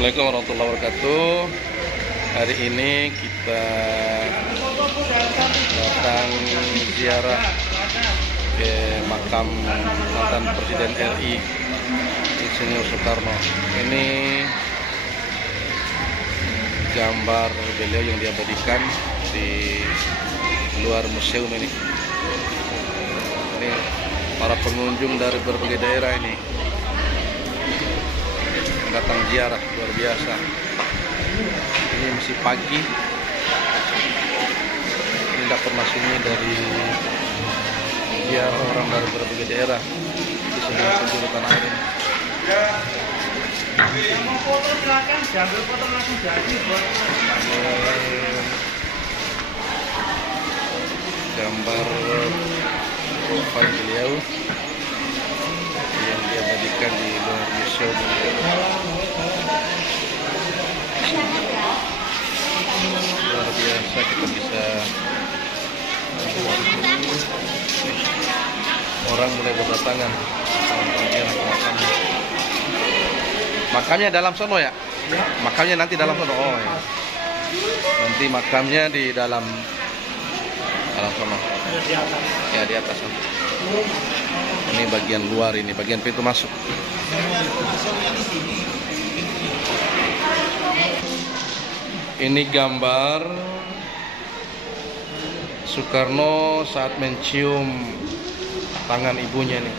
Assalamualaikum warahmatullahi wabarakatuh. Hari ini kita datang ziarah ke makam mantan Presiden RI Insinyur Soekarno. Ini gambar beliau yang diabadikan di luar museum ini. Ini para pengunjung dari berbagai daerah ini datang ziarah, luar biasa. Ini masih pagi, ini tidak pernah sunyi dari ziarah orang dari berbagai daerah di semua penjuru tanah air ini. Yang mau foto silakan, diambil foto langsung jadi buat gambar profil beliau yang diabadikan di luar museum. Luar biasa, kita bisa orang mulai berdatangan makamnya. Makamnya dalam sono ya? Makamnya nanti dalam sono. Oh ya. Nanti makamnya di dalam sono. Ya, di atas. Ini bagian luar, ini bagian pintu masuk. Ini gambar Soekarno saat mencium tangan ibunya nih.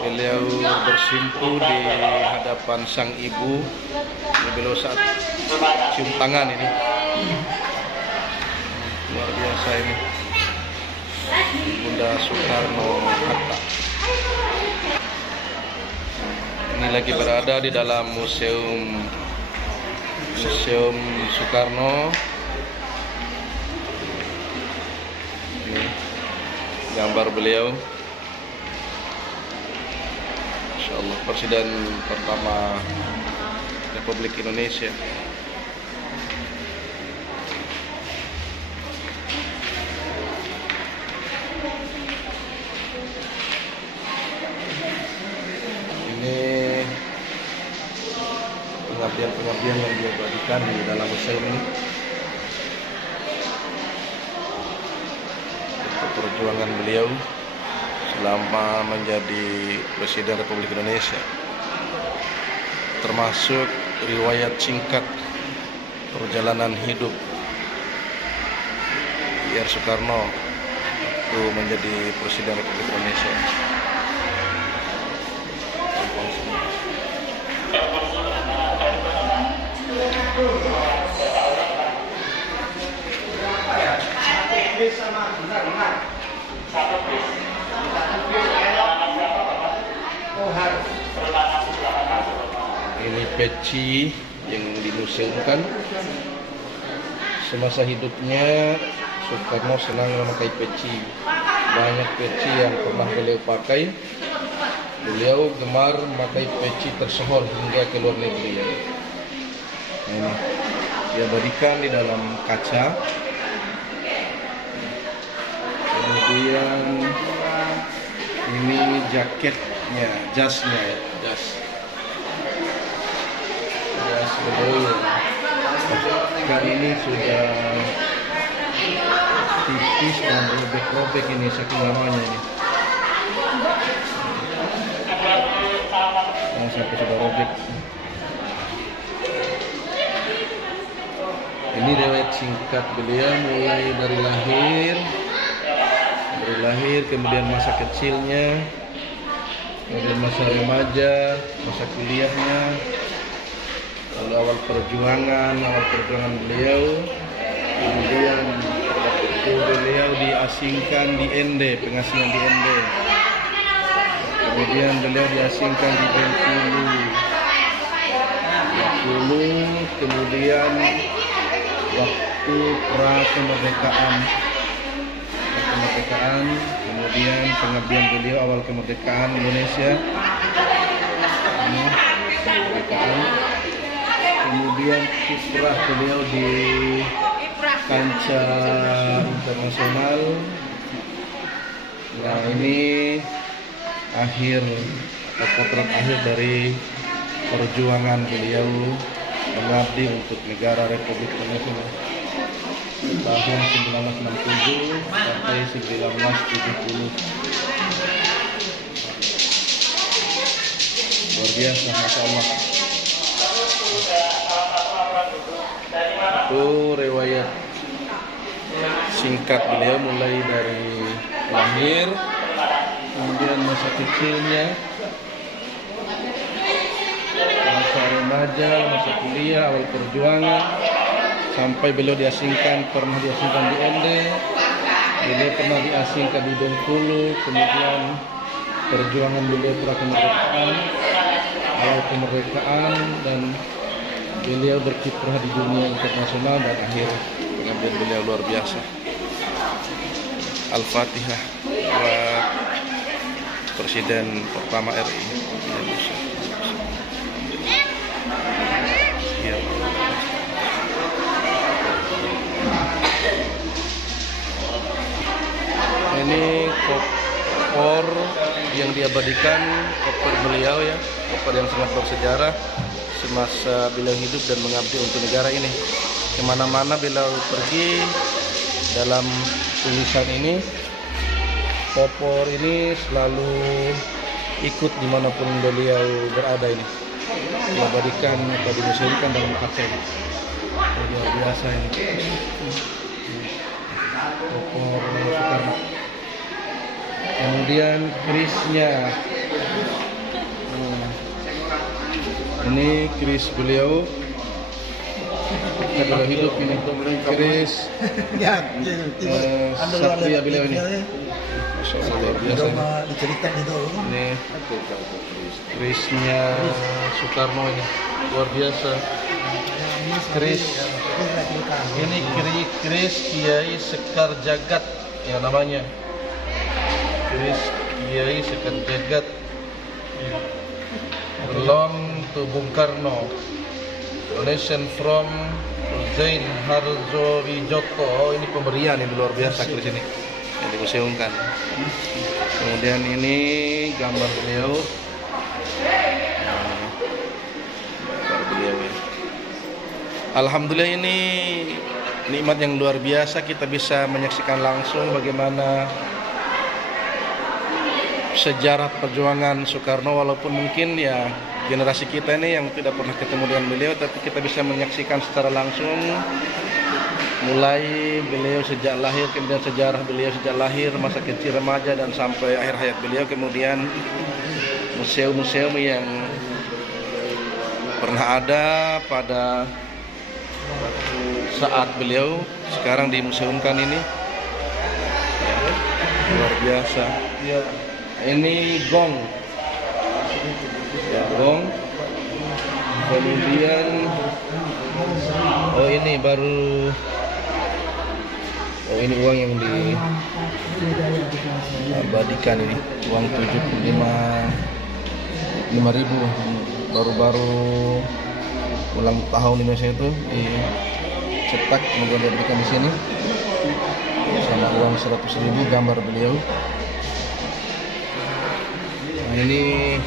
Beliau bersimpu di hadapan sang ibu. Beliau saat cium tangan ini. Luar biasa ini. Bunda Soekarno-Hatta. Ini lagi berada di dalam museum Soekarno. Ini gambar beliau. Insyaallah Presiden pertama Republik Indonesia. Pengabdian yang diabadikan di dalam museum ini untuk perjuangan beliau selama menjadi Presiden Republik Indonesia, termasuk riwayat singkat perjalanan hidup R. Soekarno itu menjadi Presiden Republik Indonesia. Ini peci yang dimuseumkan. Semasa hidupnya Soekarno senang memakai peci. Banyak peci yang pernah beliau pakai. Beliau gemar memakai peci tersohor hingga ke luar negeri. Ini diabadikan di dalam kaca. Kemudian ini jaketnya, jasnya, jas beliau. Dan ini sudah tipis dan robek-robek ini saking lamanya ini. Nah, sampai sudah robek. Ini riwayat singkat beliau mulai dari lahir, kemudian masa kecilnya, kemudian masa remaja, masa kuliahnya, lalu awal perjuangan beliau, kemudian waktu beliau diasingkan di ND, pengasingan di ND, kemudian beliau diasingkan di Bengkulu, kemudian waktu kemerdekaan, kemudian pengabdian beliau awal kemerdekaan Indonesia, kemudian kiprah beliau di kancah internasional. Nah, ini akhir potret akhir dari perjuangan beliau mengabdi untuk negara Republik Indonesia tahun 1967 sampai 1970. Luar biasa, Masya Allah. Itu riwayat singkat beliau mulai dari lahir, kemudian masa kecilnya, masa remaja, masa kuliah, awal perjuangan, sampai beliau pernah diasingkan di ND, beliau pernah diasingkan di Bengkulu, kemudian perjuangan beliau kemerdekaan, awal kemerdekaan, dan beliau berkiprah di dunia internasional dan akhir pengabdian beliau luar biasa. Al-Fatihah buat Presiden pertama RI Indonesia. Ya. Ini koper yang diabadikan, koper beliau ya, koper yang sangat bersejarah semasa beliau hidup dan mengabdi untuk negara ini. Kemana-mana beliau pergi, dalam tulisan ini, koper ini selalu ikut dimanapun beliau berada ini. Diabadikan atau dimuseumkan dalam kaca. Luar biasa ini. Koper Soekarno. Kemudian kerisnya. Ini keris beliau ketika beliau hidup ini, keris satria beliau ini. Masya Allah, luar biasa ini. Kerisnya Soekarno ini luar biasa. Keris ini keris Kiai Sekar Jagat ya namanya. Keris Kiai Sekar Jagat belong to Bung Karno, donation from Zain Harjowijoto. Oh, ini pemberian yang luar biasa keris ini yang dimuseumkan. Kemudian ini gambar beliau, ya. Alhamdulillah, ini nikmat yang luar biasa, kita bisa menyaksikan langsung bagaimana sejarah perjuangan Soekarno, walaupun mungkin ya generasi kita ini yang tidak pernah ketemu dengan beliau, tapi kita bisa menyaksikan secara langsung mulai beliau sejak lahir, kemudian sejarah beliau sejak lahir, masa kecil, remaja, dan sampai akhir hayat beliau. Kemudian museum-museum yang pernah ada pada saat beliau sekarang dimuseumkan ini ya, luar biasa ya. Ini gong ya, gong. Kemudian oh ini baru, oh ini uang yang diabadikan ini, uang 75.000 baru-baru ulang tahun Indonesia itu dicetak, kemudian diabadikan di sini sama uang 100.000 gambar beliau. Nah, ini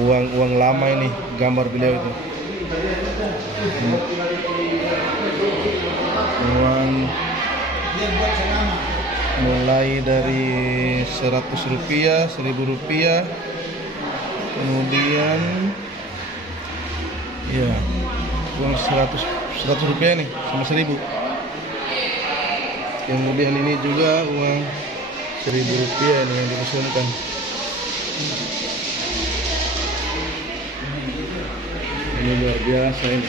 uang lama, ini gambar beliau itu. Uang mulai dari 100 rupiah, 1000 rupiah, kemudian ya uang 100 rupiah nih sama 1000. Kemudian ini juga uang 1000 rupiah ini yang dimuseumkan. Ini luar biasa ini.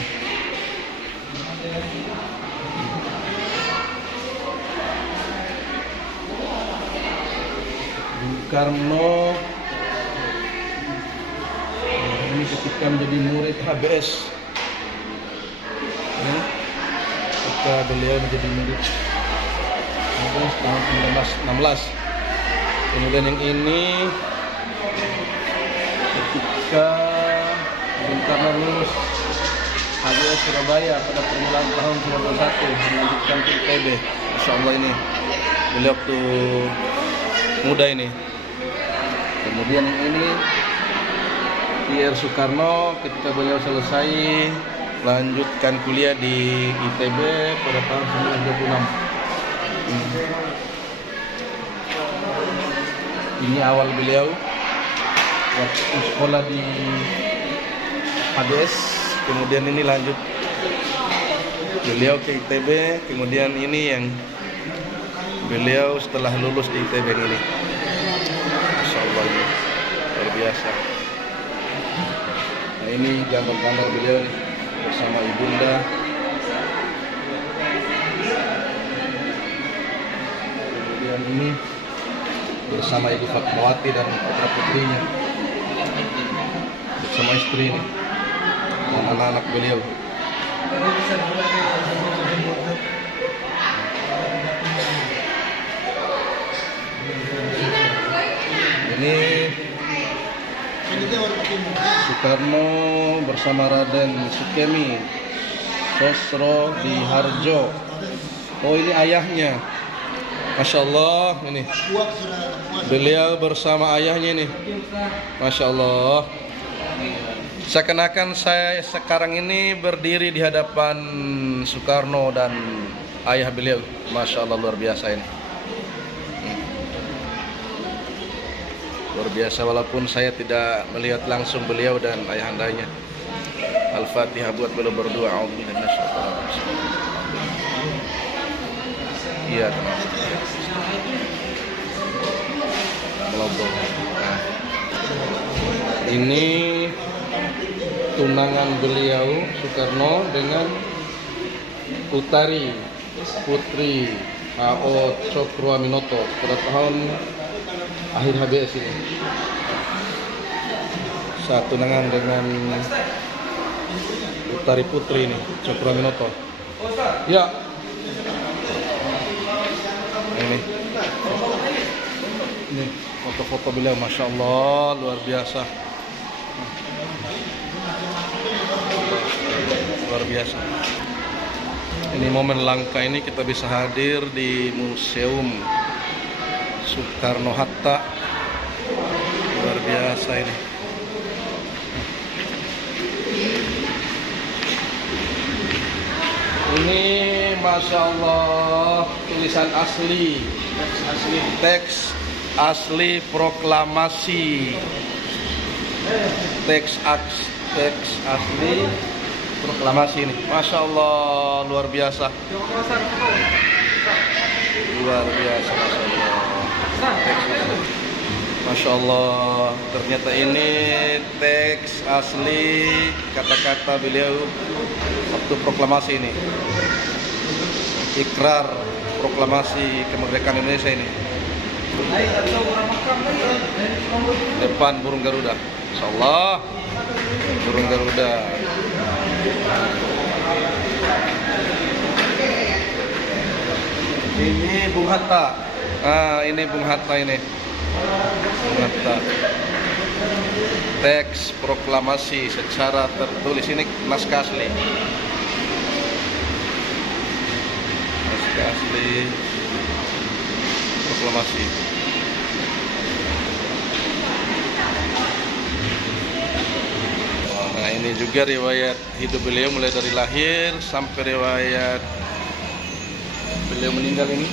Bung Karno ini ketika menjadi murid HBS ya, ketika beliau menjadi murid HBS tahun 1916. Kemudian yang ini ketika Bung Karno lulus HBS Surabaya pada permulaan tahun 1991 melanjutkan ke ITB. Masya Allah, ini beliau waktu muda ini. Kemudian yang ini R. Soekarno ketika beliau selesai lanjutkan kuliah di ITB pada tahun 1926. Ini awal beliau waktu sekolah di ADS, kemudian ini lanjut beliau ke ITB, kemudian ini yang beliau setelah lulus di ITB ini. Masya Allah, ini luar biasa. Nah, ini gambar-gambar beliau nih bersama ibunda. Kemudian ini bersama Ibu Fatmawati dan putra putrinya, bersama istri ini dan anak-anak beliau. Ini Soekarno bersama Raden Sukemi Sosro di Harjo. Oh, ini ayahnya. Masya Allah, ini beliau bersama ayahnya ini. Masya Allah. Seakan-akan saya sekarang ini berdiri di hadapan Soekarno dan ayah beliau. Masya Allah, luar biasa ini. Luar biasa, walaupun saya tidak melihat langsung beliau dan ayahandanya. Al-Fatihah buat beliau berdoa. Iya, nah, ini tunangan beliau Soekarno dengan Utari Putri A.O. Cokroaminoto pada tahun akhir HBS ini. Saat tunangan dengan Utari Putri ini Cokroaminoto. Ya. Ini foto-foto beliau, Masya Allah, luar biasa. Luar biasa. Ini momen langka ini kita bisa hadir di Museum Soekarno-Hatta. Luar biasa ini. Ini Masya Allah tulisan asli, teks asli proklamasi, teks asli proklamasi ini. Masya Allah, luar biasa. Luar biasa, Masya Allah. Masya Allah, ternyata ini teks asli kata-kata beliau waktu proklamasi ini. Ikrar proklamasi kemerdekaan Indonesia ini. Depan burung Garuda. Masya Allah, burung Garuda. Ini Bung Hatta. Ini Bung Hatta ini. Bung Hatta. Teks proklamasi secara tertulis, ini naskah asli. Naskah asli proklamasi. Nah, ini juga riwayat hidup beliau mulai dari lahir sampai riwayat beliau meninggal ini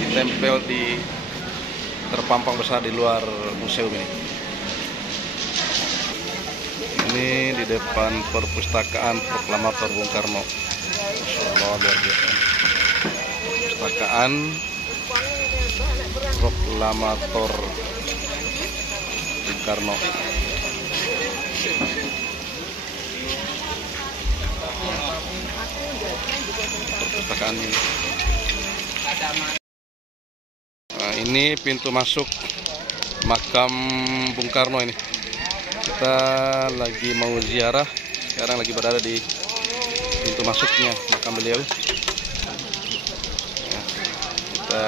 ditempel di terpampang besar di luar museum ini. Ini di depan perpustakaan proklamator Bung Karno. Masya Allah, luar biasa. Perpustakaan proklamator Bung Karno. Perpustakaan ini. Nah, ini pintu masuk makam Bung Karno ini. Kita lagi mau ziarah, sekarang lagi berada di pintu masuknya makam beliau. Ya, kita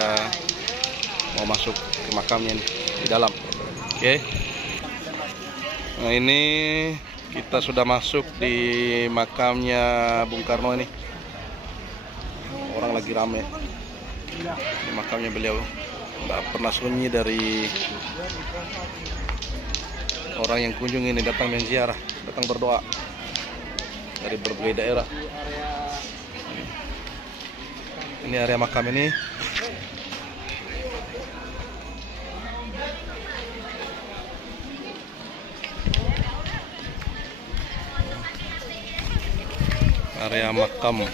mau masuk ke makamnya nih, di dalam. Oke. Nah, ini kita sudah masuk di makamnya Bung Karno ini. Orang lagi rame di makamnya beliau. Nggak pernah sunyi dari orang yang kunjung ini datang menziarah, datang berdoa dari berbagai daerah. Ini area makam ini. Area makam.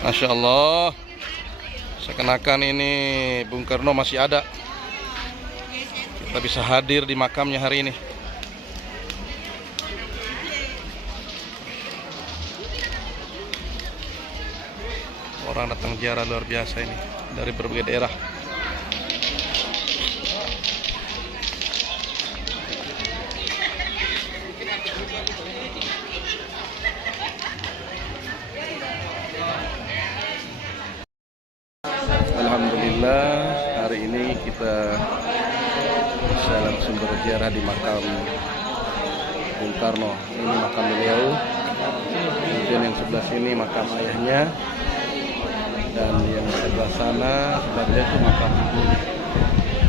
Masya Allah, seakan-akan ini Bung Karno masih ada. Kita bisa hadir di makamnya hari ini. Orang datang ziarah luar biasa ini dari berbagai daerah. Alhamdulillah, hari ini kita bisa langsung berziarah di makam Bung Karno. Ini makam beliau. Kemudian yang sebelah sini makam ayahnya, dan yang sebelah sana sebenarnya itu makam ibunya.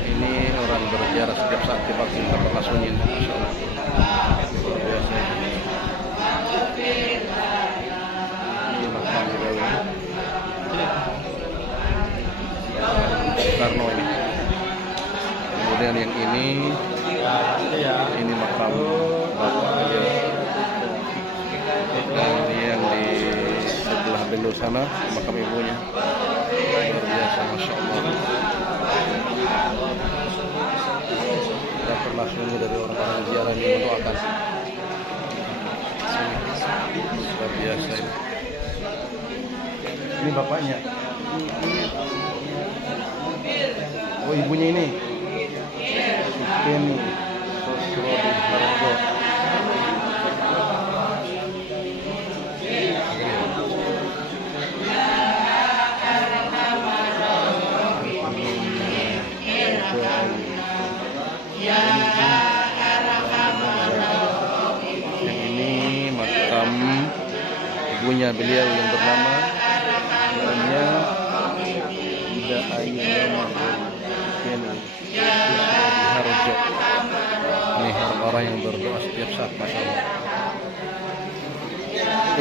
Ini orang berziarah setiap saat di vaksin tempat langsung ini. Masya Allah, luar biasa. Ini makam beliau Karno ini. Kemudian yang ini makam bapak beliau. Dan yang di sebelah beliau sana makam ibunya. Luar biasa, masya Allah. Kita terlangsungnya dari orang-orang ziarah ini mendoakan. Luar biasa ini. Ini bapaknya. Oh, ibunya ini Sukeni Sosrodiharjo. Yang ini makam ibunya beliau yang bernama namanya Ida Ayunama Harjo. Ini orang yang berdoa setiap saat, masya Allah.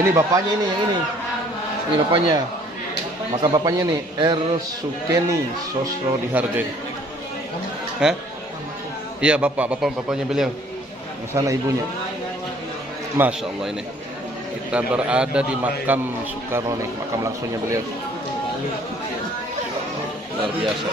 Ini bapaknya ini, yang ini. Ini bapaknya. Maka bapaknya ini Sukeni Sosrodiharjo. Hah? Iya, bapaknya beliau. Yang sana ibunya. Masya Allah ini. Kita berada di makam Soekarno nih, makam langsungnya beliau. Luar biasa.